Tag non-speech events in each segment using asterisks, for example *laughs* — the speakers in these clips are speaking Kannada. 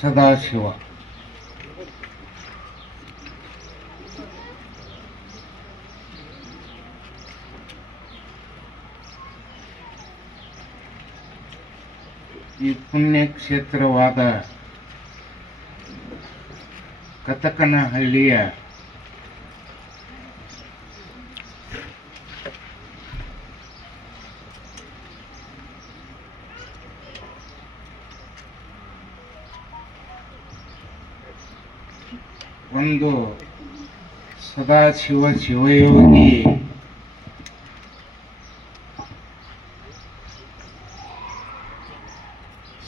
ಸದಾಶಿವ. ಈ ಪುಣ್ಯಕ್ಷೇತ್ರವಾದ ಕತಕನಹಳ್ಳಿಯ ಒಂದು ಸದಾಶಿವ ಶಿವಯೋಗಿ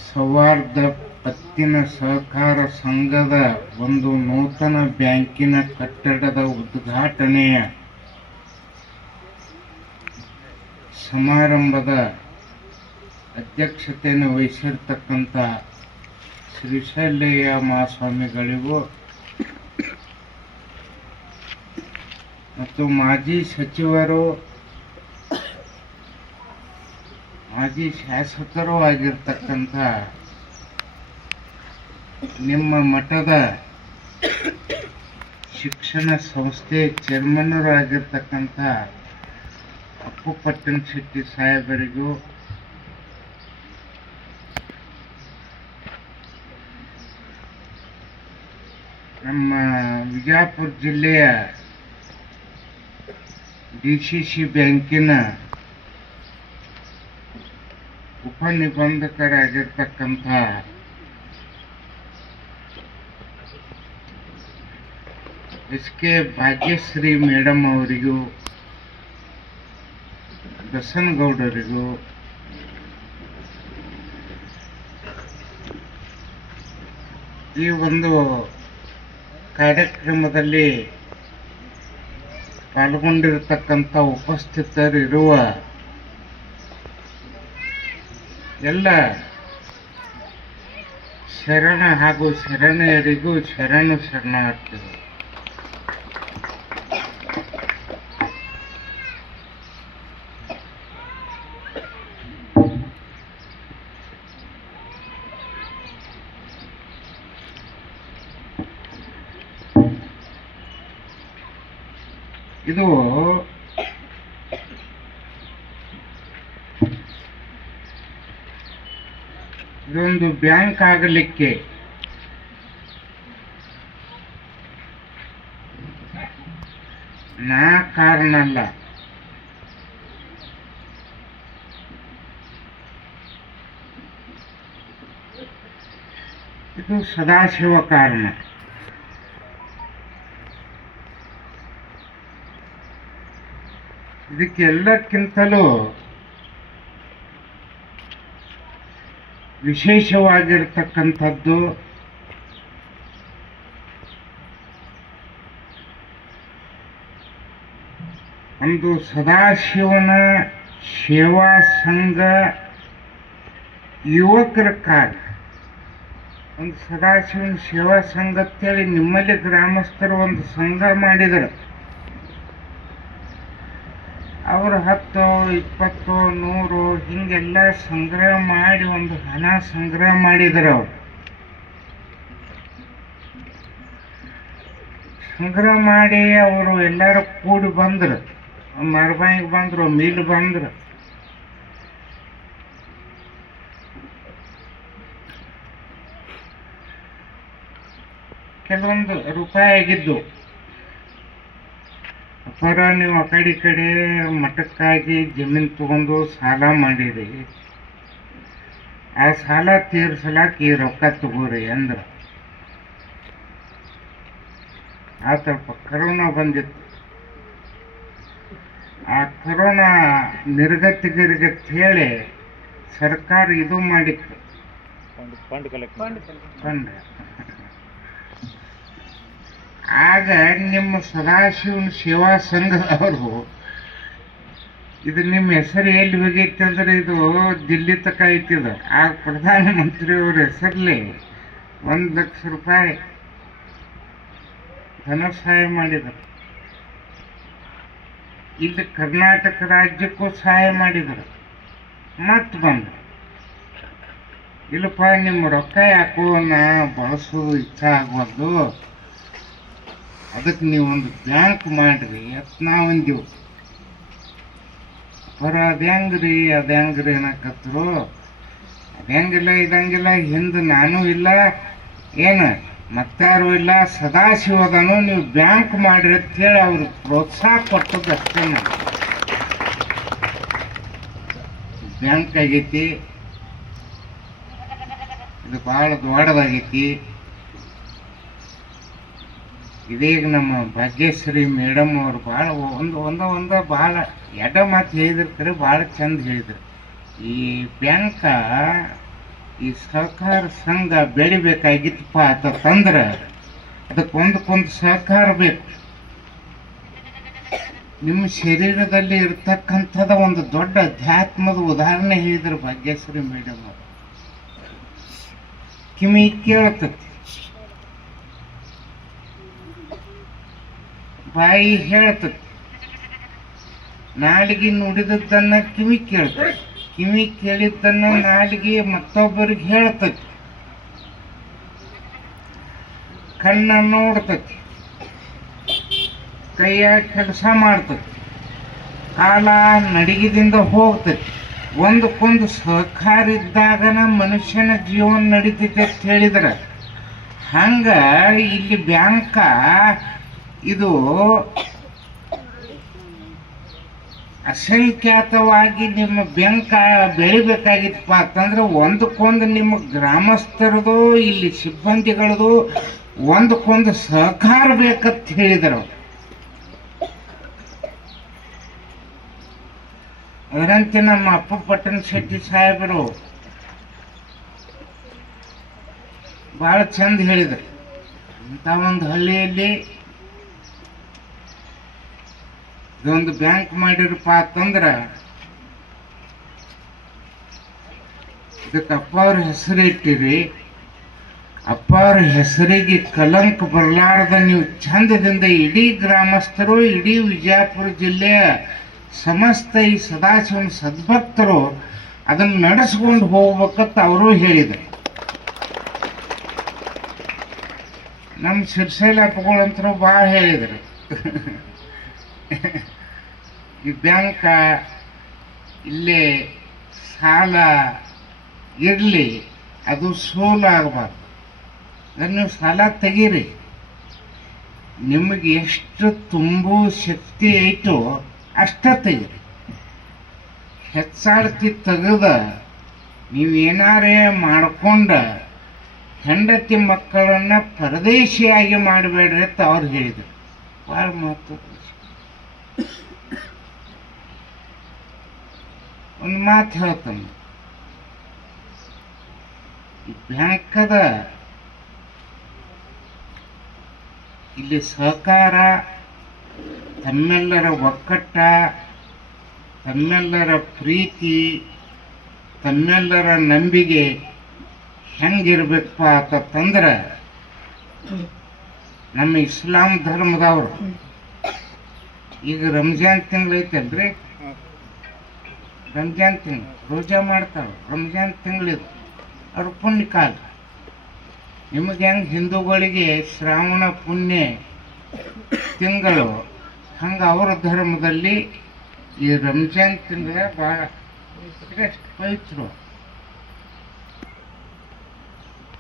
ಸೌಹಾರ್ದ ಪತ್ತಿನ ಸಹಕಾರ ಸಂಘದ ಒಂದು ನೂತನ ಬ್ಯಾಂಕಿನ ಕಟ್ಟಡದ ಉದ್ಘಾಟನೆಯ ಸಮಾರಂಭದ ಅಧ್ಯಕ್ಷತೆಯನ್ನು ವಹಿಸಿರ್ತಕ್ಕಂಥ ಶ್ರೀಶೈಲಯ್ಯ ಮಹಾಸ್ವಾಮಿಗಳಿಗೂ ಮತ್ತು ಮಾಜಿ ಸಚಿವರು ಮಾಜಿ ಶಾಸಕರು ಆಗಿರ್ತಕ್ಕಂಥ ನಿಮ್ಮ ಮಠದ ಶಿಕ್ಷಣ ಸಂಸ್ಥೆ ಚೇರ್ಮನ್ನರು ಆಗಿರ್ತಕ್ಕಂಥ ಅಪ್ಪು ಪಟ್ಟಣ ಶೆಟ್ಟಿ ಸಾಹೇಬರಿಗೂ ನಮ್ಮ ವಿಜಯಪುರ ಜಿಲ್ಲೆಯ ಡಿ ಸಿ ಸಿ ಬ್ಯಾಂಕಿನ ಉಪನಿಬಂಧಕರಾಗಿರ್ತಕ್ಕಂಥ ಎಸ್ ಕೆ ಭಾಗ್ಯಶ್ರೀ ಮೇಡಮ್ ಅವರಿಗೂ ಬಸನಗೌಡರಿಗೂ ಈ ಒಂದು ಕಾರ್ಯಕ್ರಮದಲ್ಲಿ ಪಾಲ್ಗೊಂಡಿರತಕ್ಕಂಥ ಉಪಸ್ಥಿತರಿರುವ ಎಲ್ಲ ಶರಣ ಹಾಗೂ ಶರಣೆಯರಿಗೂ ಶರಣು ಶರಣಾರ್ಥಿಗಳು ಇದು ಇದೊಂದು ಬ್ಯಾಂಕ್ ಆಗಲಿಕ್ಕೆ. ನಾ ಕಾರಣ ಅಲ್ಲ ಇದು ಸದಾಶಿವ ಕಾರಣ. ಇದಕ್ಕೆಲ್ಲಕ್ಕಿಂತಲೂ ವಿಶೇಷವಾಗಿರ್ತಕ್ಕಂಥದ್ದು ಒಂದು ಸದಾಶಿವನ ಸೇವಾ ಸಂಘ ಯುವಕರ ಕಾರ್ಯ ಒಂದು ಸದಾಶಿವನ ಸೇವಾ ಸಂಘ ಅಂತೇಳಿ ನಿಮ್ಮಲ್ಲಿ ಗ್ರಾಮಸ್ಥರು ಒಂದು ಸಂಘ ಮಾಡಿದರು. ಅವರು ಹತ್ತು ಇಪ್ಪತ್ತು, ನೂರು, ಹಿಂಗೆಲ್ಲ ಸಂಗ್ರಹ ಮಾಡಿ, ಒಂದು ಹಣ ಸಂಗ್ರಹ ಮಾಡಿದರು ಅವರು. ಸಂಗ್ರಹ ಮಾಡಿ ಅವರು ಎಲ್ಲರೂ ಕೂಡಿ ಬಂದರು. ಮರಬಾಯಿಗೆ ಬಂದರು, ಮಿಲ್ ಬಂದರು. ಕೆಲವೊಂದು ರೂಪಾಯಿ ಆಗಿದ್ದು. ಅಪ್ಪಾರ ನೀವು ಆ ಕಡೆ ಈ ಕಡೆ ಮಠಕ್ಕಾಗಿ ಜಮೀನು ತಗೊಂಡು ಸಾಲ ಮಾಡಿರಿ. ಆ ಸಾಲ ತೀರ್ಸಲಾಕ ಈ ರೊಕ್ಕ ತಗೋರಿ ಅಂದ್ರ. ಆ ಸ್ವಲ್ಪ ಕರೋನಾ ಬಂದಿತ್ತು. ಆ ಕರೋನಾ ನಿರ್ಗತಿಗರಿಗತ್ ಹೇಳಿ ಸರ್ಕಾರ ಇದು ಮಾಡಿತ್ತು. ಫಂಡ್ ಕಲೆಕ್ಟ್ ಫಂಡ್ ಆಗ ನಿಮ್ಮ ಸದಾಶಿವನ ಸೇವಾ ಸಂಘದವರು ಇದು ನಿಮ್ಮ ಹೆಸರು ಎಲ್ಲಿ ಹೋಗೈತೆ ಅಂದ್ರೆ ಇದು ದಿಲ್ಲಿ ತಕ ಐತಿದು ಆಗ ಪ್ರಧಾನಮಂತ್ರಿಯವ್ರ ಹೆಸರಲ್ಲಿ ಒಂದು ಲಕ್ಷ ರೂಪಾಯಿ ಧನ ಸಹಾಯ ಮಾಡಿದರು. ಇಲ್ಲಿ ಕರ್ನಾಟಕ ರಾಜ್ಯಕ್ಕೂ ಸಹಾಯ ಮಾಡಿದರು. ಮತ್ತೆ ಬಂದರು ಇಲ್ಲಪ್ಪ ನಿಮ್ಮ ರೊಕ್ಕ ಯಾಕೋ ನಾ ಬಳಸೋದು ಇಚ್ಛೆ ಆಗ್ಬಾರ್ದು ಅದಕ್ಕೆ ನೀವು ಒಂದು ಬ್ಯಾಂಕ್ ಮಾಡಿರಿ ಅಂತ ನಾವು ಅಂದೀವು ಬರ ಅದು ಹೆಂಗ್ರಿ ಅದು ಹೆಂಗ್ರಿ ಅನ್ನಕತ್ರು. ಅದು ಹೆಂಗಿಲ್ಲ ಇದಂಗಿಲ್ಲ ಹಿಂದೆ ನಾನು ಇಲ್ಲ, ಏನು ಮತ್ತಾರು ಇಲ್ಲ, ಸದಾಶಿವದನು ನೀವು ಬ್ಯಾಂಕ್ ಮಾಡಿರಿ ಅಂತ ಹೇಳಿ ಅವ್ರಿಗೆ ಪ್ರೋತ್ಸಾಹ ಕೊಟ್ಟದ್ದು ಅಷ್ಟೇ ನಾನು ಬ್ಯಾಂಕ್ ಆಗೈತಿ. ಇದು ಭಾಳ ದೊಡ್ಡದಾಗೈತಿ. ಇದೀಗ ನಮ್ಮ ಭಾಗ್ಯಶ್ರೀ ಮೇಡಮ್ ಅವರು ಭಾಳ ಒಂದು ಒಂದ ಒಂದು ಭಾಳ ಎಡ ಮಾತು ಹೇಳಿದ್ರು ಕರೆ ಭಾಳ ಚಂದ ಹೇಳಿದ್ರು. ಈ ಬ್ಯಾಂಕ ಈ ಸಹಕಾರ ಸಂಘ ಬೆಳಿಬೇಕಾಗಿತ್ತಪ್ಪ ಅಂತಂದ್ರೆ ಅದಕ್ಕೆ ಒಂದಕ್ಕೊಂದು ಸಹಕಾರ ಬೇಕು. ನಿಮ್ಮ ಶರೀರದಲ್ಲಿ ಇರ್ತಕ್ಕಂಥದ ಒಂದು ದೊಡ್ಡ ಅಧ್ಯಾತ್ಮದ ಉದಾಹರಣೆ ಹೇಳಿದ್ರು ಭಾಗ್ಯಶ್ರೀ ಮೇಡಮ್ ಅವರು. ಕಿಮಿ ಕೇಳ್ತತಿ. ಬಾಯಿ ಹೇಳ್ತದೆ. ನಾಲಿಗೆ ನುಡಿದದ್ದನ್ನ ಕಿವಿ ಕೇಳ್ತ ಕಿವಿ ಕೇಳಿದ್ದನ್ನು ನಾಲಿಗೆ ಮತ್ತೊಬ್ಬರಿಗೆ ಹೇಳ್ತತಿ ಕಣ್ಣ ನೋಡ್ತತಿ ಕೈಯ ಕೆಲಸ ಮಾಡ್ತತಿ ಕಾಲ ನಡಿಗೆದಿಂದ ಹೋಗ್ತತಿ ಒಂದಕ್ಕೊಂದು ಸಹಕಾರ ಇದ್ದಾಗನ ಮನುಷ್ಯನ ಜೀವನ ನಡೀತೈತೆ ಅಂತ ಹೇಳಿದ್ರೆ, ಹಂಗೆ ಇಲ್ಲಿ ಬ್ಯಾಂಕ ಇದು ಅಸಂಖ್ಯಾತವಾಗಿ ನಿಮ್ಮ ಬೆಂಕ ಬೆಳಿಬೇಕಾಗಿತ್ತಪ್ಪ. ಅಂತಂದ್ರೆ ಒಂದಕ್ಕೊಂದು ನಿಮ್ಮ ಗ್ರಾಮಸ್ಥರದು, ಇಲ್ಲಿ ಸಿಬ್ಬಂದಿಗಳದು ಒಂದಕ್ಕೊಂದು ಸಹಕಾರ ಬೇಕಂತ ಹೇಳಿದರು. ಅದರಂತೆ ನಮ್ಮ ಅಪ್ಪ ಪಟ್ಟಣ ಶೆಟ್ಟಿ ಸಾಹೇಬರು ಭಾಳ ಚಂದ ಹೇಳಿದರು. ಅಂಥ ಒಂದು ಹಳ್ಳಿಯಲ್ಲಿ ಇದೊಂದು ಬ್ಯಾಂಕ್ ಮಾಡಿರಪ್ಪ ಅಂತಂದ್ರೆ ಇದಕ್ಕೆ ಅಪ್ಪ ಅವ್ರ ಹೆಸರು ಇಟ್ಟಿರಿ. ಅಪ್ಪ ಅವ್ರ ಹೆಸರಿಗೆ ಕಲಂಕ ಬರಲಾರ್ದ ನೀವು ಚಂದದಿಂದ ಇಡೀ ಗ್ರಾಮಸ್ಥರು, ಇಡೀ ವಿಜಯಪುರ ಜಿಲ್ಲೆಯ ಸಮಸ್ತ ಈ ಸದಾಶಿವನ ಸದ್ಭಕ್ತರು ಅದನ್ನು ನಡೆಸ್ಕೊಂಡು ಹೋಗ್ಬೇಕಂತ ಅವರು ಹೇಳಿದರು ನಮ್ಮ ಶಿರ್ಸೈಲಪ್ಪಗಳಂತರೂ ಭಾಳ ಹೇಳಿದರು *laughs* ಈ ಬ್ಯಾಂಕ ಇಲ್ಲೇ ಸಾಲ ಇರಲಿ, ಅದು ಸೋಲು ಆಗಬಾರ್ದು. ನೀವು ಸಾಲ ತೆಗೀರಿ. ನಿಮಗೆ ಎಷ್ಟು ತುಂಬು ಶಕ್ತಿ ಐತೋ ಅಷ್ಟ ತೆಗೀರಿ. ಹೆಚ್ಚಾಡ್ತಿ ತೆಗೆದ ನೀವೇನಾರೇ ಮಾಡಿಕೊಂಡ ಹೆಂಡತಿ ಮಕ್ಕಳನ್ನು ಪರದೇಶಿಯಾಗಿ ಮಾಡಬೇಡ್ರಿ ಅಂತ ಅವ್ರು ಹೇಳಿದರು. ಭಾಳ ಮಹತ್ವದ ವಿಷಯ. ಒಂದು ಮಾತು ಹೇಳ್ತಾನೆ. ಬ್ಯಾಂಕದ ಇಲ್ಲಿ ಸಹಕಾರ ತಮ್ಮೆಲ್ಲರ ಒಕ್ಕಟ್ಟ ತಮ್ಮೆಲ್ಲರ ಪ್ರೀತಿ ತಮ್ಮೆಲ್ಲರ ನಂಬಿಕೆ ಹೆಂಗಿರ್ಬೇಕಪ್ಪ ಅಂತಂದ್ರೆ ನಮ್ಮ ಇಸ್ಲಾಂ ಧರ್ಮದವರು. ಈಗ ರಂಜಾನ್ ತಿಂಗಳು ಐತಲ್ರಿ ರಂಜಾನ್ ತಿಂಗಳು ರೋಜಾ ಮಾಡ್ತಾರೆ, ರಂಜಾನ್ ತಿಂಗಳಿದು ಅವ್ರ ಪುಣ್ಯ ಕಾಲ ನಿಮಗೆ ಹೆಂಗೆ ಹಿಂದೂಗಳಿಗೆ ಶ್ರಾವಣ ಪುಣ್ಯ ತಿಂಗಳು, ಹಂಗೆ ಅವರ ಧರ್ಮದಲ್ಲಿ ಈ ರಂಜಾನ್ ತಿಂಗಳ ಭಾಳ ಶ್ರೇಷ್ಠ ಪವಿತ್ರ.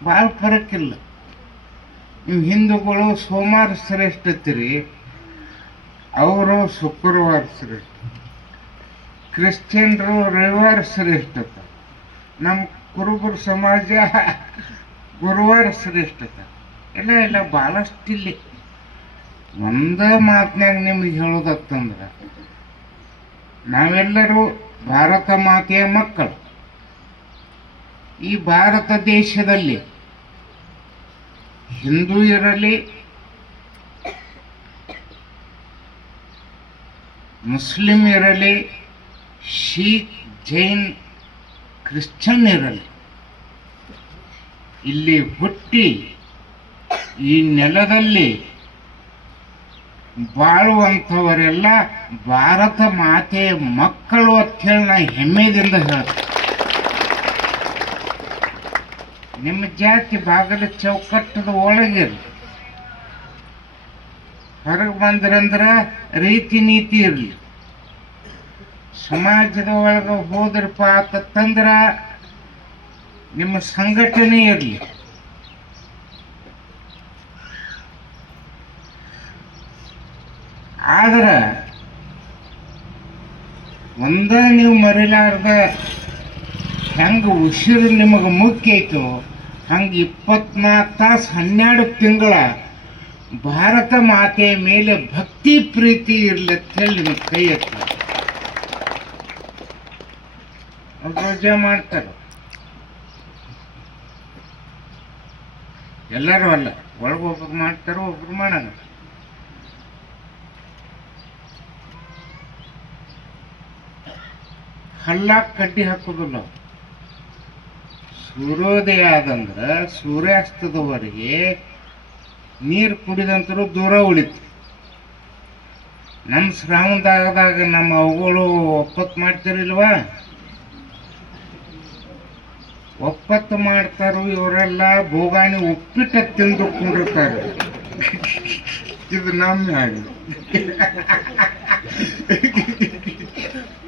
ಭಾಳ ಫರಕ್ಕಿಲ್ಲ ನೀವು ಹಿಂದೂಗಳು ಸೋಮವಾರ ಶ್ರೇಷ್ಠ ಅವರು ಶುಕ್ರವಾರ ಶ್ರೇಷ್ಠ. ಕ್ರಿಶ್ಚಿಯನ್ರು ರವಿವಾರ ಶ್ರೇಷ್ಠತ ನಮ್ಮ ಕುರುಬರ ಸಮಾಜ ಗುರುವಾರ ಶ್ರೇಷ್ಠತ ಇಲ್ಲ ಇಲ್ಲ ಭಾಳಷ್ಟಿಲ್ಲಿ ಒಂದೇ ಮಾತಿನಾಗ ನಿಮಗೆ ಹೇಳೋದತ್ತಂದ್ರೆ, ನಾವೆಲ್ಲರೂ ಭಾರತ ಮಾತೆಯ ಮಕ್ಕಳು. ಈ ಭಾರತ ದೇಶದಲ್ಲಿ ಹಿಂದೂ ಇರಲಿ, ಮುಸ್ಲಿಂ ಇರಲಿ ಶೀಖ್ ಜೈನ್ ಕ್ರಿಶ್ಚನ್ ಇರಲಿ. ಇಲ್ಲಿ ಹುಟ್ಟಿ ಈ ನೆಲದಲ್ಲಿ ಬಾಳುವಂಥವರೆಲ್ಲ ಭಾರತ ಮಾತೆಯ ಮಕ್ಕಳು ಅಂತ ಹೇಳಿ ನಾ ಹೆಮ್ಮೆಯಿಂದ ಹೇಳ್ತೀನಿ ನಿಮ್ಮ ಜಾತಿ ಬಾಗಿಲ ಚೌಕಟ್ಟದ ಒಳಗಿರ್ಲಿ. ಹೊರಗೆ ಬಂದ್ರಂದ್ರೆ ರೀತಿ ನೀತಿ ಇರಲಿ. ಸಮಾಜದ ಒಳಗೆ ಹೋದ್ರಪ್ಪ ಆತಂದ್ರ ನಿಮ್ಮ ಸಂಘಟನೆ ಇರಲಿ. ಆದ್ರೆ ಒಂದ ನೀವು ಮರಿಲಾರ್ದ ಹೆಂಗೆ ಉಸಿರು ನಿಮಗೆ ಮುಖ್ಯ ಐತೋ ಹಂಗೆ ಇಪ್ಪತ್ನಾಲ್ಕು ತಾಸು ಹನ್ನೆರಡು ತಿಂಗಳ ಭಾರತ ಮಾತೆಯ ಮೇಲೆ ಭಕ್ತಿ ಪ್ರೀತಿ ಇರಲಿ ಅಂತ ಹೇಳಿ ನಿಮಗೆ ಕೈ ಎತ್ತ. ರೋಜ ಮಾಡ್ತಾರೆ. ಎಲ್ಲರೂ ಅಲ್ಲ. ಒಳಗೆ ಒಬ್ರು ಮಾಡ್ತಾರೋ ಒಬ್ರು ಮಾಡಲ್ಲ. ಹಲ್ಲ ಕಡ್ಡಿ ಹಾಕೋದಿಲ್ಲ. ಸೂರ್ಯೋದಯ ಆದಂದ್ರೆ ಸೂರ್ಯಾಸ್ತದವರೆಗೆ ನೀರು ಕುಡಿದಂತರೂ ದೂರ ಉಳಿತು. ನಮ್ಮ ಶ್ರಾವಣದಾಗದಾಗ ನಮ್ಮ ಅವುಗಳು ಒಪ್ಪತ್ತು ಮಾಡ್ತಿರಿಲ್ವಾ ಒಪ್ಪತ್ತು ಮಾಡ್ತಾರೋ ಇವರೆಲ್ಲ ಭೋಗಾನಿ ಉಪ್ಪಿಟ್ಟ ತಿಂದು ಇದು ನಮ್ಮ ಹಾಗೆ.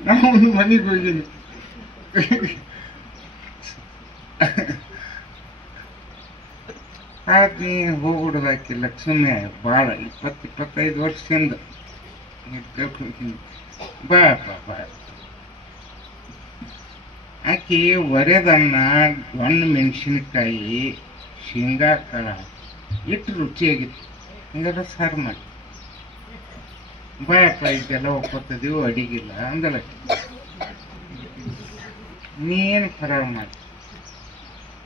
ನಾವು ಒಂದು ಮನೆಗೆ ಹೋಗಿನಿ. ಹಾಕಿ ಹೋಗ್ಬಿಡೋದಾಕಿ ಲಕ್ಷ್ಮಿ. ಭಾಳ ಇಪ್ಪತ್ತು ಇಪ್ಪತ್ತೈದು ವರ್ಷದಿಂದ. ಬಾ ಬಾ ಬಾ. ಆಕಿ ಒರೆದನ್ನ ಒಣ ಮೆಣಸಿನಕಾಯಿ ಶೇಂಗಾ ಕಾಳ ಇಟ್ಟು ರುಚಿಯಾಗಿತ್ತು. ಹಿಂಗಾರ ಸಾರು ಮಾಡಿ ಬಾಯಪ್ಪ ಇದೆಲ್ಲ ಒಪ್ಪತ್ತದೀವು ಅಡಿಗಿಲ್ಲ ಅಂದಲ್ಲ. ನೀನು ಫರಾಳ ಮಾಡಿ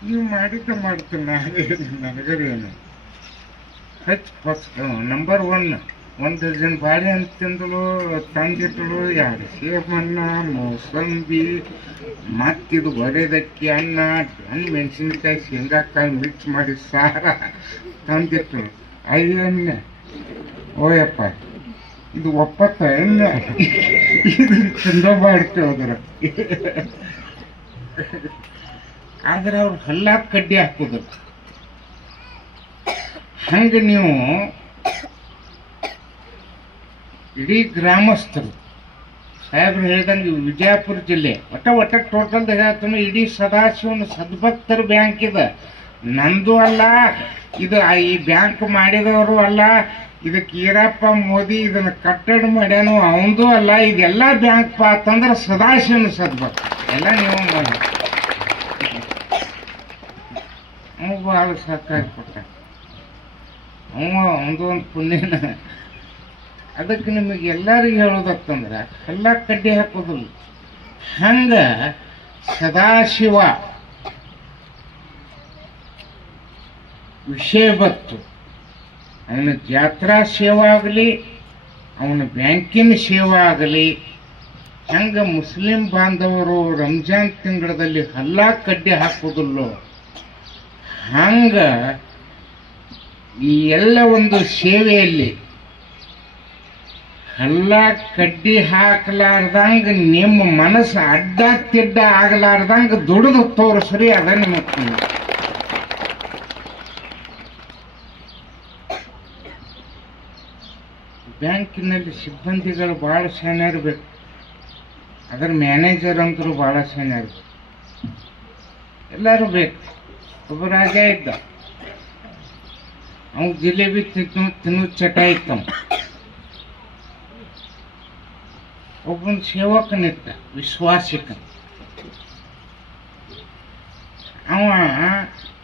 ನೀವು ಮಾಡಿದ್ದ ಮಾಡ್ತೀನಿ ನನಗರೇನು ಹಚ್ ಫಸ್ಟ್ ನಂಬರ್ ಒನ್ ಒಂದು ಡಜನ್ ಅಂತ ತಿಂದಳು ತಂದಿಟ್ಟಳು ಎರಡು ಸೇಬಣ್ಣ ಮೋಸಂಬಿ, ಮತ್ತಿದು ಒರೆದಕ್ಕಿ ಅನ್ನ ಹಣ್ಣು ಮೆಣಸಿನ್ಕಾಯಿ, ಶೇಂಗಾಕಾಯಿ ಮಿಕ್ಸ್ ಮಾಡಿ ಸಾರ ತಂದಿಟ್ಟಳು ಐದನ್ನ ಓಯಪ್ಪ, ಇದು ಒಪ್ಪತ್ತ ಎಣ್ಣ? ಇದು ಮಾಡ್ತೇವೆ ಅದರ ಆದ್ರೆ ಅವ್ರು ಹಲ್ಲಾಕ ಕಡ್ಡಿ ಹಾಕೋದು. ಹಂಗೆ ನೀವು ಇಡೀ ಗ್ರಾಮಸ್ಥರು. ಸಾಹೇಬ್ರು ಹೇಳ್ದಂಗೆ ವಿಜಯಪುರ ಜಿಲ್ಲೆ. ಒಟ್ಟ ಒಟ್ಟ ಟೋಟಲ್ ಹೇಳ್ತಾನೆ, ಇಡೀ ಸದಾಶಿವನ ಸದ್ಭಕ್ತರ ಬ್ಯಾಂಕ್ ಇದೆ. ನಂದು ಅಲ್ಲ, ಇದು ಈ ಬ್ಯಾಂಕ್ ಮಾಡಿದವರು ಅಲ್ಲ, ಇದಕ್ಕೆ ಈರಪ್ಪ ಮೋದಿ ಇದನ್ನ ಕಟ್ಟಡ ಮಾಡ್ಯಾನು ಅವಂದು ಅಲ್ಲ, ಇದೆಲ್ಲ ಬ್ಯಾಂಕ್ ಪಾತಂದ್ರೆ ಸದಾಶಿವನ ಸದ್ಭಕ್ತ. ಎಲ್ಲ ನೀವು ಮಾಡಿ ಭಾಳ ಸಹಕಾರ ಕೊಟ್ಟ. ಅವ ಒಂದು ಒಂದು ಪುಣ್ಯನ ಅದಕ್ಕೆ ನಿಮಗೆ ಎಲ್ಲರಿಗೂ ಹೇಳೋದಕ್ಕಂದ್ರೆ ಎಲ್ಲ ಕಡ್ಡಿ ಹಾಕೋದಿಲ್ಲ. ಹಂಗ ಸದಾಶಿವ ವಿಷಯ ಬತ್ತು ಅವನ ಜಾತ್ರಾ ಸೇವಾ ಆಗಲಿ, ಅವನ ಬ್ಯಾಂಕಿನ ಸೇವಾ ಆಗಲಿ, ಹಂಗ ಮುಸ್ಲಿಂ ಬಾಂಧವರು ರಂಜಾನ್ ತಿಂಗಳಲ್ಲಿ ಹಲ್ಲ ಕಡ್ಡಿ ಹಾಕೋದಿಲ್ಲೋ. ಹಂಗ ಈ ಎಲ್ಲ ಒಂದು ಸೇವೆಯಲ್ಲಿ ಹಲ್ಲ ಕಡ್ಡಿ ಹಾಕಲಾರ್ದಂಗ ನಿಮ್ಮ ಮನಸ್ಸು ಅಡ್ಡ ತಿಡ್ಡ ಆಗಲಾರ್ದಂಗ ದುಡಿದು ತೋರಿಸ್ರಿ ಅದ ನಿಮ್ಮ. ಬ್ಯಾಂಕಿನಲ್ಲಿ ಸಿಬ್ಬಂದಿಗಳು ಭಾಳ ಇರಬೇಕು ಅದರ ಮ್ಯಾನೇಜರ್ ಅಂತರೂ ಭಾಳ ಇರ್ಬೇಕು ಎಲ್ಲರೂ ಬೇಕು. ಒಬ್ಬರಾಗೇ ಇದ್ದ. ಅವ್ನು ಜಿಲೇಬಿ ತಿನ್ನು ತಿನ್ನೋ ಚಟ ಇತ್ತವ ಒಬ್ಬನ ಸೇವಕನಿದ್ದ ವಿಶ್ವಾಸಿಕ ಅವ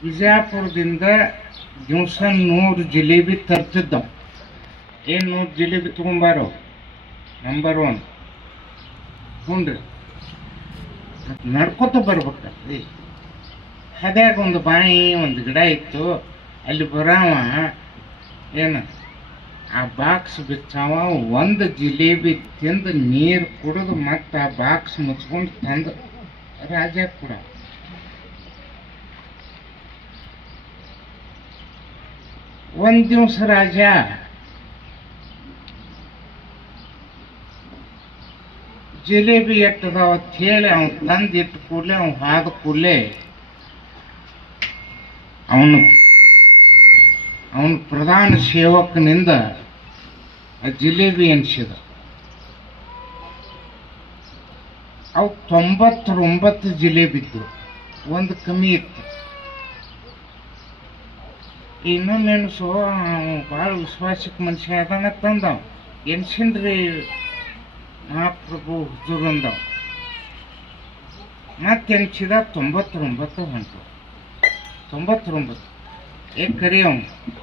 ವಿಜಯಪುರದಿಂದ ದಿವಸ ನೂರು ಜಿಲೇಬಿ ತರ್ತಿದ್ದ ಏನು ನೂರು ಜಿಲೇಬಿ ತೊಗೊಂಬಾರೋ? ನಂಬರ್ ಒನ್ ಹ್ಞೂ ನಡ್ಕೊತ ಬರ್ಬೇಕಲ್ರಿ ಹದ್ಯಾಗ ಒಂದು ಬಾಯಿ, ಒಂದು ಗಿಡ ಇತ್ತು. ಅಲ್ಲಿ ಬರವ. ಏನು? ಆ ಬಾಕ್ಸ್ ಬಿಚ್ಚಾವ, ಒಂದು ಜಿಲೇಬಿ ತಿಂದು ನೀರು ಕುಡಿದು ಮತ್ತೆ ಆ ಬಾಕ್ಸ್ ಮುಚ್ಕೊಂಡು ತಂದು ರಾಜ ಕೂಡ. ಒಂದು ದಿವಸ ರಾಜ. ಜಿಲೇಬಿ ಎಟ್ಟದಾವ ಅಂತ ಹೇಳಿ ಅವ್ನು ತಂದು ಇಟ್ಟು ಕೂಡಲೇ, ಅವ್ನು ಹಾದ ಕೂಡಲೇ ಅವನು, ಅವನ ಪ್ರಧಾನ ಸೇವಕನಿಂದ ಜಿಲೇಬಿ ಎನಿಸಿದ ಅವು ತೊಂಬತ್ತೊಂಬತ್ತು ಜಿಲೇಬಿ ಇದ್ದವು ಒಂದು ಕಮ್ಮಿ ಇತ್ತು. ಇನ್ನೊಂದು ನೆನಸು ಭಾಳ ವಿಶ್ವಾಸಕ್ಕೆ ಮನುಷ್ಯ ಅದನ್ನ ತಂದವ. ಎನ್ಸಿನ್ರಿ ಮಹಾಪ್ರಭು ಹುಜುರಂದವ ಮತ್ತೆ ಎನ್ಸಿದ ತೊಂಬತ್ತೊಂಬತ್ತು ಹೊಂಟು ತೊಂಬತ್ತೊಂಬತ್ತು. ಏ ಕರಿ ಅವನು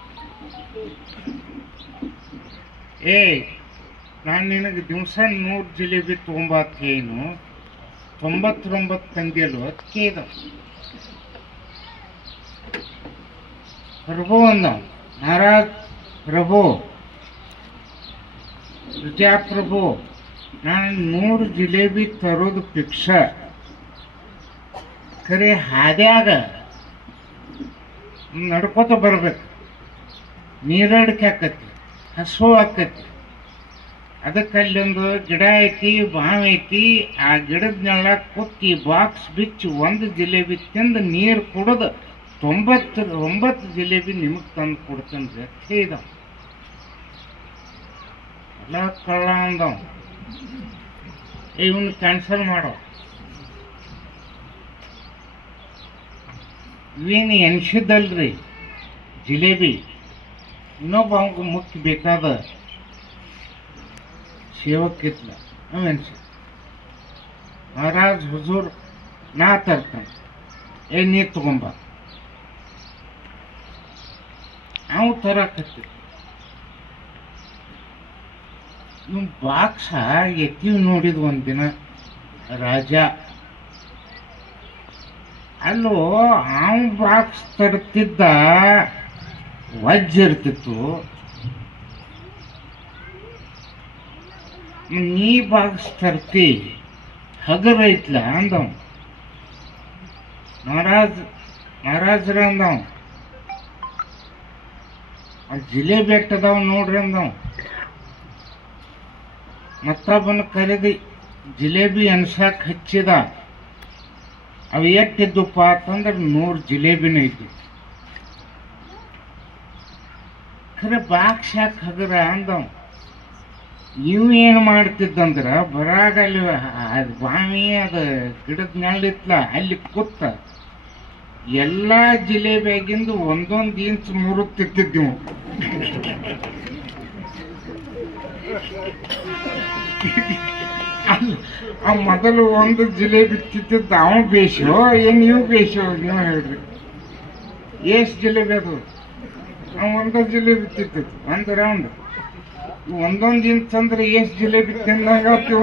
ಏ ನಾನು ನಿನಗೆ ದಿವಸ ನೂರು ಜಿಲೇಬಿ ತೊಗೊಂಬತ್ತೇನು ತೊಂಬತ್ತೊಂಬತ್ತು ತಂದಿಯಲ್ವ ಕೇದ ಪ್ರಭು ಅಂದ. ಮಹಾರಾಜ್ ಪ್ರಭು. ಪ್ರಭೋ, ನಾನು ನೂರು ಜಿಲೇಬಿ ತರೋದು ಫಿಕ್ಸ ಕರೆ ಹಾದ್ಯಾಗ ನಡ್ಕೋತ ಬರ್ಬೇಕು. ನೀರಡಿಕೆ ಹಸು ಆಕತಿ ಅದಕ್ಕೆ ಅಲ್ಲೊಂದು ಗಿಡ ಐತಿ ಬಾವಿ ಐತಿ, ಆ ಗಿಡದ ನೆಲ ಕುತ್ತಿ ಬಾಕ್ಸ್ ಬಿಚ್ಚಿ ಒಂದು ಜಿಲೇಬಿ ತಿಂದು ನೀರು ಕುಡಿದು ತೊಂಬತ್ತು, ಒಂಬತ್ತು ಜಿಲೇಬಿ ನಿಮಗೆ ತಂದು ಕೊಡ್ತೀನಿ ಅಂತ ಹೇಳಿದ ಎಲ್ಲ ಕಳ್ಳ ಅಂದವ. ಇವನು ಕ್ಯಾನ್ಸಲ್ ಮಾಡೋ. ಇವೇನು ಎನ್ಸಿದ್ದಲ್ರಿ ಜಿಲೇಬಿ. ಇನ್ನೊಬ್ಬ ಅವ್ಗೆ ಮುಖ್ಯ ಬೇಕಾದ ಸೇವಕ್ಕಿತ್ಲ ಅವ ಎನ್ಸಿ ಮಹಾರಾಜ್ ಹುಜೂರ್ ನಾ ತರ್ತಾನೆ. ಏ, ನೀ ತಗೊಂಬ. ಅವು ತರಕತ್ತಿ. ಇವ್ ಬಾಕ್ಸ ಎತ್ತೀವಿ ನೋಡಿದ ಒಂದಿನ ರಾಜ. ಅಲ್ಲೋ ಅವ್ ಬಾಕ್ಸ್ ತರ್ತಿದ್ದ ವಜ್ಜ ಇರ್ತಿತ್ತು. ನೀ ಬಾಕ್ಸ್ ತರ್ತಿ ಹಗರ ಅಂದವ. ಮಹಾರಾಜ್ ಮಹಾರಾಜ್ರ ಅಂದವ. ಆ ಜಿಲೇಬಿ ಎಟ್ಟದವ್ ನೋಡ್ರಿ ಅಂದವ. ಮತ್ತೊಬ್ಬನ ಕರೆದಿ ಜಿಲೇಬಿ ಅನ್ಸಾಕ್ ಹಚ್ಚಿದ. ಅವು ಎಷ್ಟಿದ್ದಪ್ಪ ಅಂತಂದ್ರೆ ನೂರು ಜಿಲೇಬಿನ ಇದ್ದು ಖರೆ ಬಾಕ್ಸ್ ಯಾಕೆ ಹಗರ ಅಂದವ್. ಇವು ಏನು ಮಾಡ್ತಿದ್ದಂದ್ರೆ ಬರಾಗ ಅಲ್ಲಿ ಅದು ಬಾವಿ ಅದು ಗಿಡದ ನೆರಳಿತ್ಲ ಅಲ್ಲಿ ಕೂತ ಎಲ್ಲ ಜಿಲೇಬಿಯಾಗಿಂದು ಒಂದೊಂದು ಇಂಚ್ ಮುರುತ್ತಿರ್ತಿದ್ವು ಅಲ್ಲ, ಆ ಮೊದಲು ಒಂದು ಜಿಲೇಬಿ ತಿಂತಿದ್ದ ಅವನು ಬೇಷೋ ಏನು ನೀವು ಬೇಷೋ ನೀವು ಹೇಳ್ರಿ. ಎಷ್ಟು ಜಿಲೇಬಿ ಅದು ಒಂದು ಜಿಲೇಬಿ ಬಿತ್ತಿತ್ತು ಒಂದು ರೌಂಡ್ ಒಂದೊಂದು ಇಂಚ್ ಅಂದ್ರೆ ಎಷ್ಟು ಜಿಲೇಬಿ ತಿಂದಂಗಾಗ್ತೀವ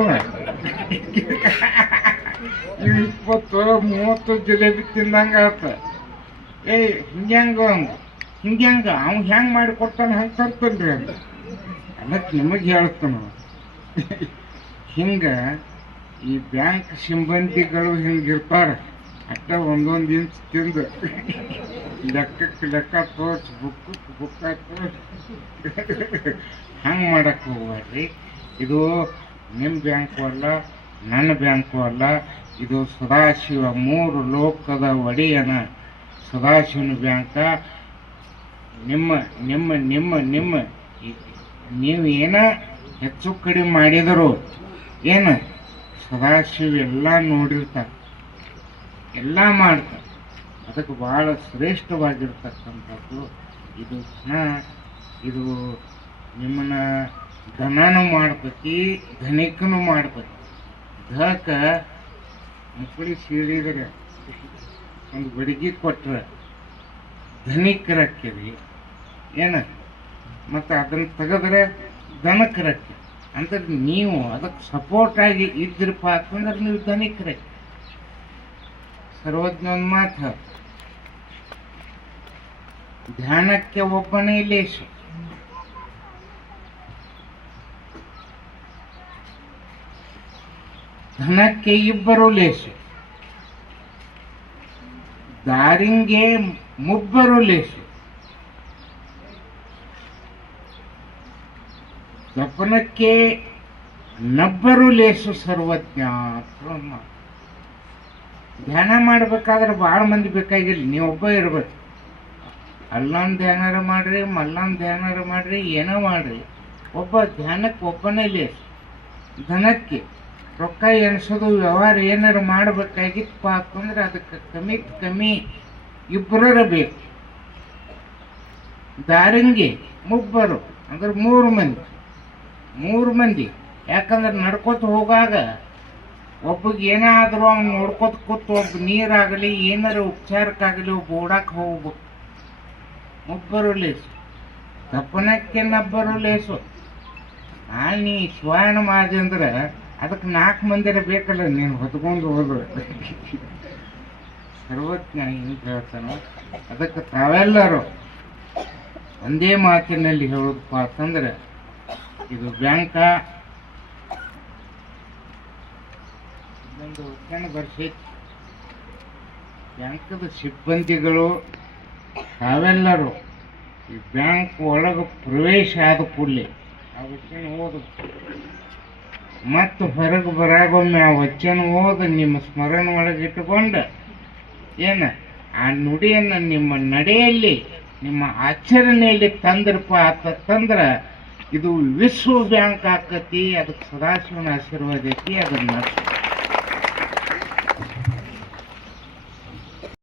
ಇವ್? ಇಪ್ಪತ್ತು, ಮೂವತ್ತು ಜಿಲೇಬಿ ತಿಂದಂಗಾತ ಏ ಹಿಂಗ್ಯಾಂಗ ಅಂದ ಹಿಂಗ್ಯಾಂಗ? ಅವ್ನು ಹೆಂಗ್ ಮಾಡಿ ಕೊಡ್ತಾನೆ ಹಂಗೆ ಅಂದ ಅದಕ್ಕೆ ನಿಮಗೆ ಹೇಳ್ತಾನ ಹಿಂಗ ಈ ಬ್ಯಾಂಕ್ ಸಿಬ್ಬಂದಿಗಳು ಹಿಂಗಿರ್ತಾರ ಅಟ್ಟ ಒಂದೊಂದು ಇಂಚ್ ತಿಂದು ಲೆಕ್ಕಕ್ಕೆ ಲೆಕ್ಕ ತೋರ್ಸಿ ಬುಕ್ ಬುಕ್ಕ ತೋರ್ಸಿ ಹಂಗೆ ಮಾಡಕ್ಕೆ ಹೋಗ್ಬೇಡ್ರಿ ಇದು ನಿಮ್ಮ ಬ್ಯಾಂಕು ಅಲ್ಲ ನನ್ನ ಬ್ಯಾಂಕು ಅಲ್ಲ ಇದು ಸದಾಶಿವ ಮೂರು ಲೋಕದ ಒಡೆಯನ ಸದಾಶಿವನ ಬ್ಯಾಂಕ ನಿಮ್ಮ ನಿಮ್ಮ ನಿಮ್ಮ ನಿಮ್ಮ ನೀವು ಏನ ಹೆಚ್ಚು ಕಡಿಮೆ ಮಾಡಿದರು ಏನು ಸದಾಶಿವ ಎಲ್ಲ ನೋಡಿರ್ತಾರೆ ಎಲ್ಲ ಮಾಡ್ತಾರೆ. ಅದಕ್ಕೆ ಭಾಳ ಶ್ರೇಷ್ಠವಾಗಿರ್ತಕ್ಕಂಥದ್ದು ಇದು ಇದು ನಿಮ್ಮನ್ನ ಧನನೂ ಮಾಡ್ತೈತಿ, ಧನಿಕನೂ ಮಾಡ್ತೈತಿ. ಧಕ ಮುಕ್ಕಳಿ ಸೀಳಿದ್ರೆ ಒಂದು ಬಡಿಗೆ ಕೊಟ್ರೆ ಧನಿಕರಕ್ಕಿರಿ ಏನ? ಮತ್ತು ಅದನ್ನು ತೆಗೆದ್ರೆ ದನಕರಕ್ಕೆ ಅಂದ್ರೆ ನೀವು ಅದಕ್ಕೆ ಸಪೋರ್ಟಾಗಿ ಇದ್ರಪ್ಪ ಅಂತಂದ್ರೆ ನೀವು ಧನಿಕರಕ್ಕೆ ಸರ್ವಜ್ಞ ಒಂದು ಮಾತು ಹೇಳ್ತಾರೆ. ಧ್ಯಾನಕ್ಕೆ ಒಬ್ಬನೇ ಲೇಸು ಧನಕ್ಕೆ ಇಬ್ಬರು ಲೇಸು ದಾರಿಂಗೆ ಮುಬ್ಬರು ಲೇಸು ದಪನಕ್ಕೆ ನಬ್ಬರು ಲೇಸು ಸರ್ವಜ್ಞ ಅಂತ ಒಂದ್ ಮಾತು. ಧ್ಯಾನ ಮಾಡ್ಬೇಕಾದ್ರೆ ಭಾಳ ಮಂದಿ ಬೇಕಾಗಿಲ್ಲ ನೀವು ಒಬ್ಬ ಇರ್ಬೇಕು. ಅಲ್ಲೊಂದು ಧ್ಯಾನಾರ ಮಾಡ್ರಿ, ಮಲ್ಲೊಂದು ಧ್ಯಾನಾರ ಮಾಡ್ರಿ, ಏನೋ ಮಾಡ್ರಿ. ಒಬ್ಬ ಧ್ಯಾನಕ್ಕೆ ಒಬ್ಬನೇ ಲೇಸ್ ಧನಕ್ಕೆ ರೊಕ್ಕ ಎಣಿಸೋದು ವ್ಯವಹಾರ ಏನಾರು ಮಾಡ್ಬೇಕಾಗಿತ್ತಪ್ಪ ಅಂತಂದ್ರೆ ಅದಕ್ಕೆ ಕಮ್ಮಿ ಕಮ್ಮಿ ಇಬ್ಬರರ ಬೇಕು. ದಾರಂಗಿ, ಮುಬ್ಬರು, ಅಂದ್ರೆ ಮೂರು ಮಂದಿ. ಮೂರು ಮಂದಿ. ಯಾಕಂದ್ರೆ ನಡ್ಕೊತ ಹೋಗಾಗ ಒಬ್ಬಗೆ ಏನೇ ಆದರೂ ಅವ್ನು ನೋಡ್ಕೊತ ಕೂತು ಒಬ್ಬ ನೀರಾಗಲಿ, ಏನಾರ ಉಪಚಾರಕ್ಕಾಗಲಿ ಒಬ್ಬ ಓಡಾಕ್ ಹೋಗ್ಬೇಕು. ಒಬ್ಬರು ಲೇಸು. ತಪ್ಪನಕ್ಕೆ ನಬ್ಬರು ಲೇಸು. ಆ ನೀ ಶ್ವಾನ ಮಾದಿ ಅಂದ್ರೆ ಅದಕ್ಕೆ ನಾಲ್ಕು ಮಂದಿರ ಬೇಕಲ್ಲ ನೀನು ಹೊತ್ಕೊಂಡು ಹೋದ್ರು. ಸರ್ವಜ್ಞ ಹಿಂಗೆ ಹೇಳ್ತಾನ? ಅದಕ್ಕೆ ತಾವೆಲ್ಲರೂ ಒಂದೇ ಮಾತಿನಲ್ಲಿ ಹೇಳೋದಪ್ಪ ಅಂತಂದ್ರೆ, ಇದು ಬ್ಯಾಂಕ ವಚನ ಬರ್ಸೈತಿ. ಬ್ಯಾಂಕದ ಸಿಬ್ಬಂದಿಗಳು ತಾವೆಲ್ಲರೂ ಈ ಬ್ಯಾಂಕ್ ಒಳಗೆ ಪ್ರವೇಶ ಆದ ಕೂಡಲೇ ಆ ವಚನ ಓದು. ಮತ್ತು ಹೊರಗೆ ಬರಾಗೊಮ್ಮೆ ಆ ವಚನ ಓದು, ನಿಮ್ಮ ಸ್ಮರಣ ಒಳಗೆ ಇಟ್ಟುಕೊಂಡು ಏನ? ಆ ನುಡಿಯನ್ನು ನಿಮ್ಮ ನಡೆಯಲ್ಲಿ, ನಿಮ್ಮ ಆಚರಣೆಯಲ್ಲಿ ತಂದ್ರಪ್ಪ ಆತಂದ್ರೆ ಇದು ವಿಶ್ವ ಬ್ಯಾಂಕ್ ಆಕತಿ ಅದಕ್ಕೆ ಸದಾಶಿವನ ಆಶೀರ್ವಾದ ಐತಿ, ಅದನ್ನ.